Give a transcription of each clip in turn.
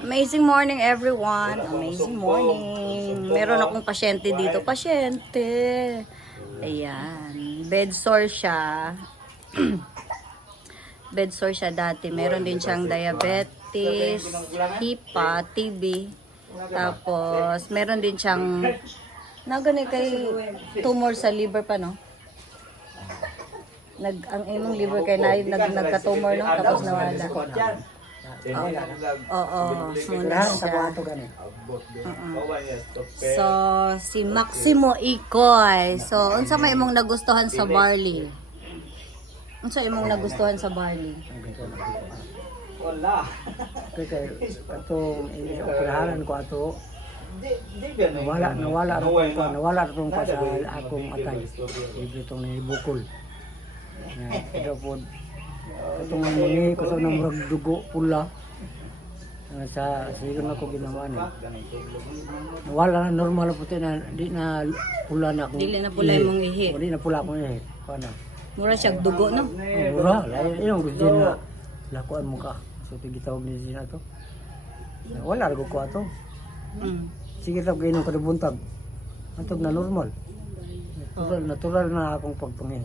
Amazing morning everyone. Amazing morning. Meron akong pasyente dito. Pasyente. Ayan. Bed sore siya. Bed sore siya dati. Meron din siyang diabetes, HIPA, TB. Tapos, meron din siyang nagani kay tumor sa liver pa, no? Nag, ang imong liver kay na, nag, nagka-tumor, no? Tapos nawala. Oo, siya. So, si Maximo Ikoy. So, unsa may imong nagustuhan sa barley? Unsa imong nagustuhan sa barley? Wala. Kaya kay katong operahanan ko ato. Nawala nawala ra ko nawala tong pa sa akong atay. Ibig tong nibukol. Ya, kada pod katong muni ko sa namurag dugo pula. Ah, sa sigon ako ginawa ni. Nawala na normal puti na di na pula na akong Dili na pula imong ihi. O, Di na pula akong ihi. Paano? Mura siya dugo, no? Oh, Mura, yung rujin na lakuan mo ka. So tigitawag ni Zina to. Wala ra ko ato. Mm. Sige ra kainom kada buntag. Antog na normal. Natural, natural na akong pagpangin.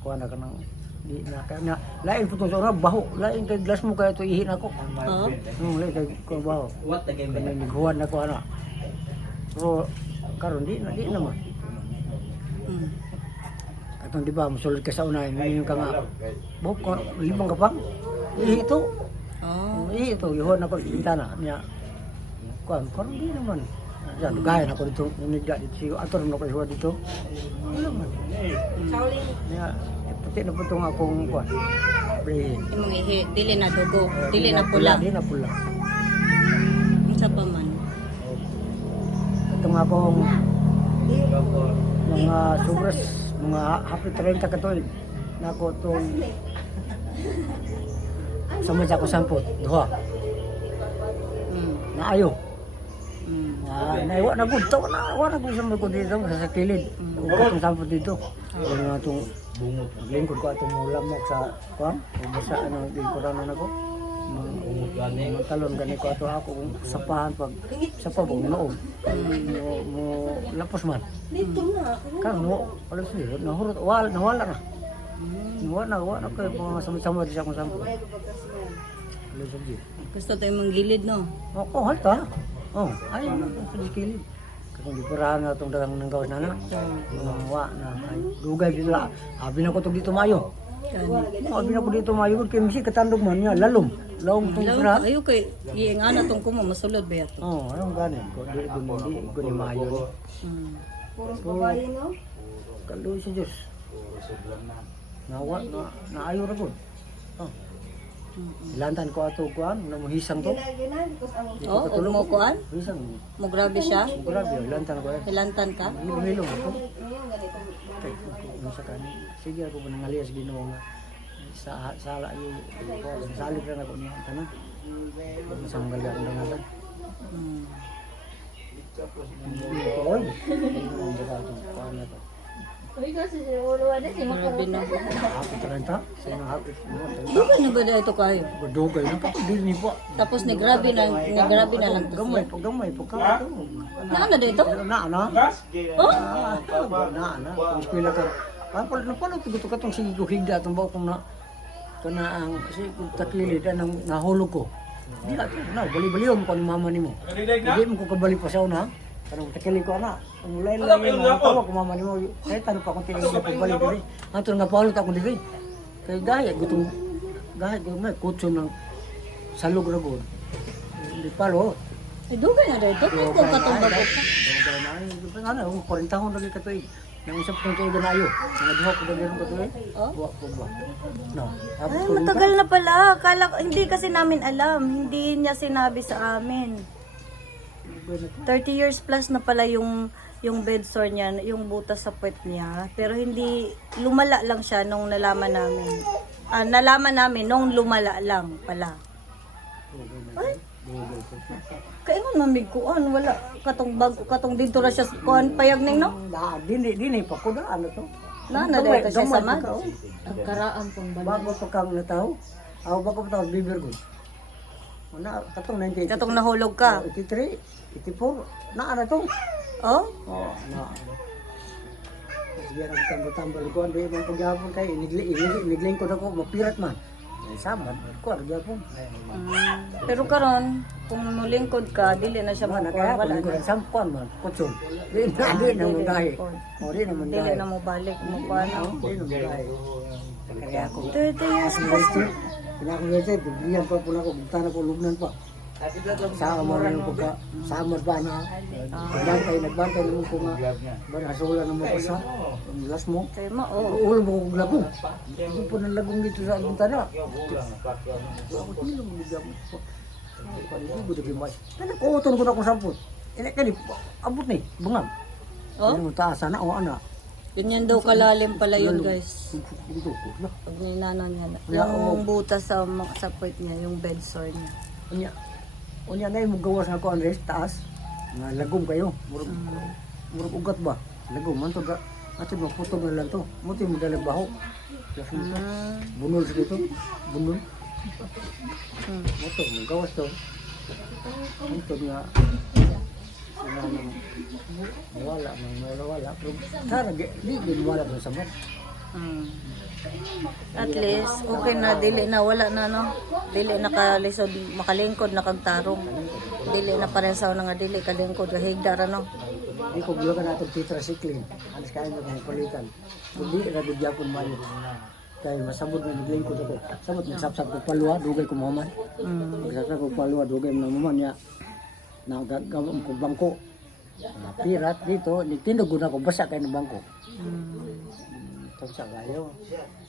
Kuha na ka ng di na kaya na lain po sa oras baho lain kay glass mo kaya to ihin ako Oo. nung lain kay ko baho What the game? kaya nighuan na ko ana pero karon di na di naman Mm. Atong di ba, musulod ka sa unahin, ngayon ka nga, ka, libang ka pa? Ihi ito. Oh. Ihi ito, yuhon ako, kita na, niya. Kuan, parang di naman. Yan, gaya na ko dito, nunigda dito, siyo, ato rin ako ihuwa dito. Man. Eh, puti na po itong akong, kuan, brain. Imong ihi, dili na dugo, dili na pula. Di na pula. Unsa pa man? Itong akong, mga sobras, mga happy 30 katuig, na ako itong, sa mga ko sampot, duha, Mm. naayo. Mm. Ah, naiwa na gud taw na wa na gud sa mga ko dito sa kilid. Ug katong sampot dito. Ano nga itong bungot. Lingkod ko atong ulam mo sa kwan. Ug basta ano lingkodan na nako. Mga talon gani ko ato ako kung sapahan pag sa pabong noog. Mo mo lapos man. Kan mo wala siya nahurot wala nawala na. Nawala na wala kay mga sama-sama di sa akong. Wala di. Gusto to imong gilid, no? Oh, oh halta. Oh, ay, sa kilid. Kung di pura na itong dagang ng gawas na na. Mga wa na. Ay, dugay dito. Abi na ko to dito mayo. Abi na ko dito mayo. Kaya misi katandog man niya. Lalom. Lalom itong sira. Ayo kay iingana tong kumo masulod ba yato? Oh, anong ganin? Ko di gumindi. Ko ni mayo ni. Mm. So, kaluwi sa Diyos. Nawa, na, naayo ra ko. Oh. Lantan ko ato kuan, namuhisang to. Di Oh, ko ug mo kuan? Hisang. Mo grabe siya? Grabe, lantan ko eh. Ilantan ka? Hilong-hilong ako. Kay, kung sa kanin, sige ako manangalias ginawa nga. Sa sala yung salig na ako niya tanan. Isang balyang na natin. Mm. Hindi ko oy. Ang baka itong kuhaan na to. Grabe na. Hapit renta. Sino hapit mo? Dugay na ba ito kayo? Dugay na kapag di ni po. Tapos ni grabe na, ni grabe na lang Gamay po, gamay po ka. Naano dito? Na, na. Oh? Ah, na, na. Kung eskwela ka. Ah, pala na pala tuguto ka tong sige ko higda tong bao kung na kana ang kasi kung taklilid anang nahulog ko. Di ka na bali-bali mo kon mama nimo. Hindi mo ko kabali pa sa una. Karong takili ko ana. Ang mulay lang yung mga tawa ko mama nimo. Kaya tanong pa kung tingin na pagbalik diri. Ato nga paulot ako diri. Kay gaya gutong gaya ko may kutso ng salog ra gud. Di palo. Eh, dugay na dito. Kung ko katong bago ka. Dugay na ay, dugay na ang 40 taon lagi ka tuig. Nang usap kong tuig na ayo. Mga duha ko dali ko tuig. Oh? Buwa ko ba. No. Ay, matagal na pala. Kala, hindi kasi namin alam. Hindi niya sinabi sa amin. 30 years plus na pala yung yung bed sore niya, yung butas sa puwet niya. Pero hindi, lumala lang siya nung nalaman namin. Ah, nalaman namin nung lumala lang pala. Ay, kaingon mamig kuan wala katong bag katong dito ra siya kuan payag ning no Na, dini dini pa ko na ano to. na na dahil siya sa mag Nagkaraan pang Bago pa kang nataw. Ako bago pa tawag bibir ko. Na, katong 98. Katong nahulog ka. 83, 84. Na, ano to? Oh? Oo, na. Sige, ang tambal-tambal ko. Hindi man pagyapon kay inigli, inigli, inigling ko na ko. Mapirat man. Ay, sabad. Ko, ang gyapon. Mm. Pero karon kung mulingkod ka, dili na siya Wala ko na. sampuan man. Kutsong. Di na, di na mo dahi. O, di na mo Dili dahi. na mo balik mo pa na. Di na mo dahi. Kaya ako. 30 years Ang plus. gusto, pinakagaysa, dublihan pa po na ako, bugtan ako, lugnan pa. Sa mo rin ko ka, sa mo ba na, nagbantay, nagbantay naman ko nga, ba nasula naman ko sa, las mo. Kay mo, oh. Ulo mo kong lagong. Hindi po nang lagong dito sa aking tana. Ako tilo mo nila mo. Ko dito mas. Kaya ko uton ko na kung sampot. Ina kani abot ni bungam. Oh? Ano taas sana o ana. Ganyan daw kalalim pala yun, guys. Pag ninano niya. Yung butas sa, sa puwet niya, yung bed sore niya. Unya. Unya na mo gawas na ko Andres taas. Nga lagom kayo. Murag murag ugat ba? Lagom man to ga. Ato mo putol na lang to. Muti mo dalag baho. Mo. Mm. Bunol sa dito. Bunol. Mm. Moto, gawas to. Moto nga. Wala nang wala wala. Pero sana di di wala ko sa mo. Mm. At least, okay na, dili na, wala na, no? Dili na kalisod, makalingkod na kagtarong. Dili na pareho sa nga dili, kalingkod, kahigdar, ano? Di ko bulakan natin tetracycline. Alas kaya mo kung palitan. Hindi na nagyapon man. Kaya masabot na nagling ko ako. Sabot na sapsap ko palwa, dugay ko maman. Mm. Magsasap ko palwa, dugay mo na maman niya. Nagagawin ko bangko. Na pirat dito, nagtindog ko na ako, basa kayo ng bangko. Mm. Tapos sa kayo.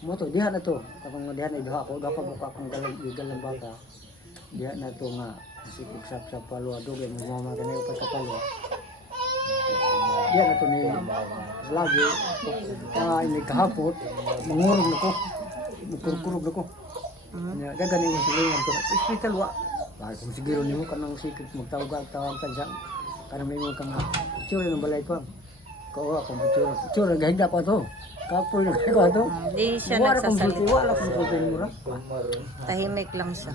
Mo to, diha na to. Kapag diha na iduha ko, dapat mo kakong galang igalang baka. Diha na to nga. Sikig sap sa palwa, dugay mo mama ka na yung pagkapalwa. Diha na to ni lagi. Kaya ini kahapot, mangurog na ko. Magkurkurog na ko. Nya dagani mo sila yung. Hospital wa. Bakit kung siguro nimo kanang sikig magtawag tawag ka sa kanang may mga kang tsura ng balay ko. Ko ako tsura. Tsura gahinda ko to. Kapoy na ko to. Hindi siya Wala kong nagsasalita. buti, wala kong buti ni Mura. Tahimik lang siya.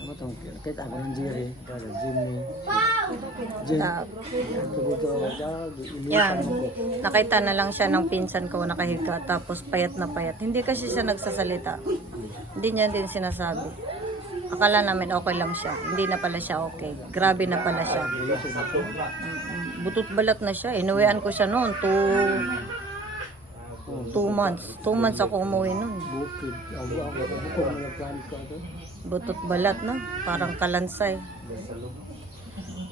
Ano tong kita ako ng Jerry, kada Jimmy. Jim. Ta- Tugo to daw, Yan. ilisan mo ko. Nakita na lang siya ng pinsan ko nakahiga tapos payat na payat. Hindi kasi siya nagsasalita. Hindi niya din sinasabi. Akala namin okay lang siya. Hindi na pala siya okay. Grabe na pala siya. Mm-mm. Butot balat na siya. Inuwian ko siya noon. Two, two months. Two months ako umuwi noon. Butot balat, no? Parang kalansay.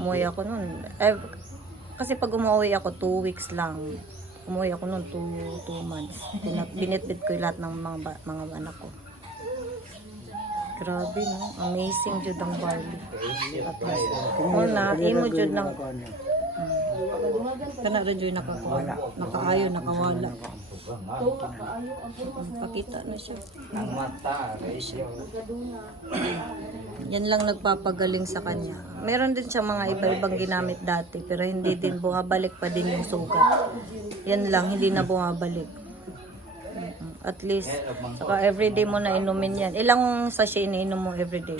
Umuwi ako noon. Eh, kasi pag umuwi ako, two weeks lang. Umuwi ako noon, two, two months. Binitbit ko lahat ng mga, mga anak ko. Grabe, no? Amazing jud ang Barbie. At least, oh, na, imo jud ng... Kana rin jud nakakuha. Nakaayo, nakawala. Pakita na siya. Ang mata, Yan lang nagpapagaling sa kanya. Meron din siya mga iba-ibang ginamit dati pero hindi din bumabalik pa din yung sugat. Yan lang, hindi na bumabalik. At least, saka everyday mo na inumin yan. Ilang sachet iniinom mo everyday?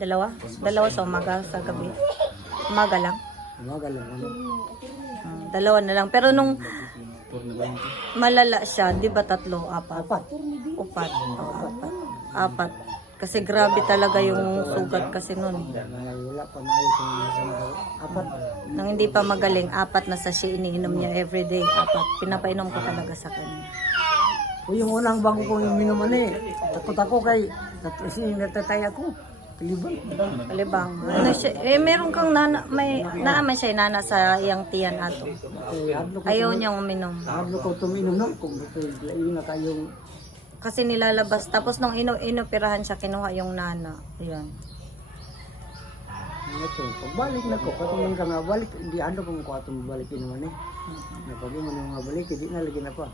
Dalawa? Dalawa sa umaga, sa gabi? Umaga lang? Ano. Mm, dalawa na lang. Pero nung malala siya, di ba tatlo, apat? Apat. Upat. Apat. Apat. Kasi grabe talaga yung sugat kasi nun. Apat. Nang hindi pa magaling, apat na sachet iniinom niya everyday. Apat. Pinapainom ko talaga sa kanya. O yung unang bago kong iminuman eh. Takot ako kay kasi natatay ako. Kaliban. Kalibang. Ano siya, eh meron kang nana, may, naaman siya nana sa iyang tiyan ato. Ayaw niyang uminom. hadlo ko tuminom na. Kung gusto yung na kayong Kasi nilalabas. Tapos nung ino, inoperahan siya, kinuha yung nana. Ayan. ito. Pagbalik na ko, katulong ka nga balik, hindi ano kung ko atong balik naman eh. Napag mo na mga balik, hindi na lagi na pa.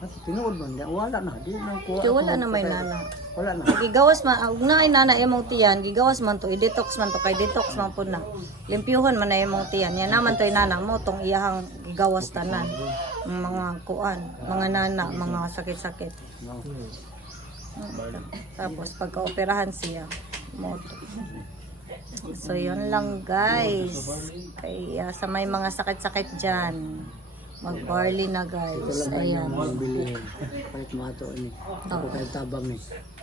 At tinuod man, di- wala na, di na ko. Di wala na may nana. Wala na. Gigawas man, ug na ay nana imong tiyan, gigawas man to, i-detox man to, kay detox man po na. Limpyuhan man na imong tiyan. Yan naman to nana mo, tong iyahang gigawas tanan. Mga kuan, mga nana, mga sakit-sakit. Tapos pagka-operahan siya, moto. So, yun lang guys. Kaya sa may mga sakit-sakit dyan, mag-barley na guys. Ayan. ang mga bilihin. Kahit mato ni. Ako kahit tabang ni.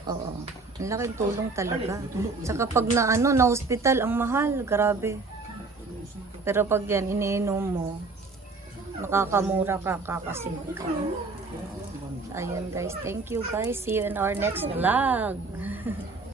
Oo. Ang laking tulong talaga. Saka pag na ano, na hospital, ang mahal. Grabe. Pero pag yan, iniinom mo, makakamura ka, kakasing ka. Ayun guys, thank you guys. See you in our next vlog.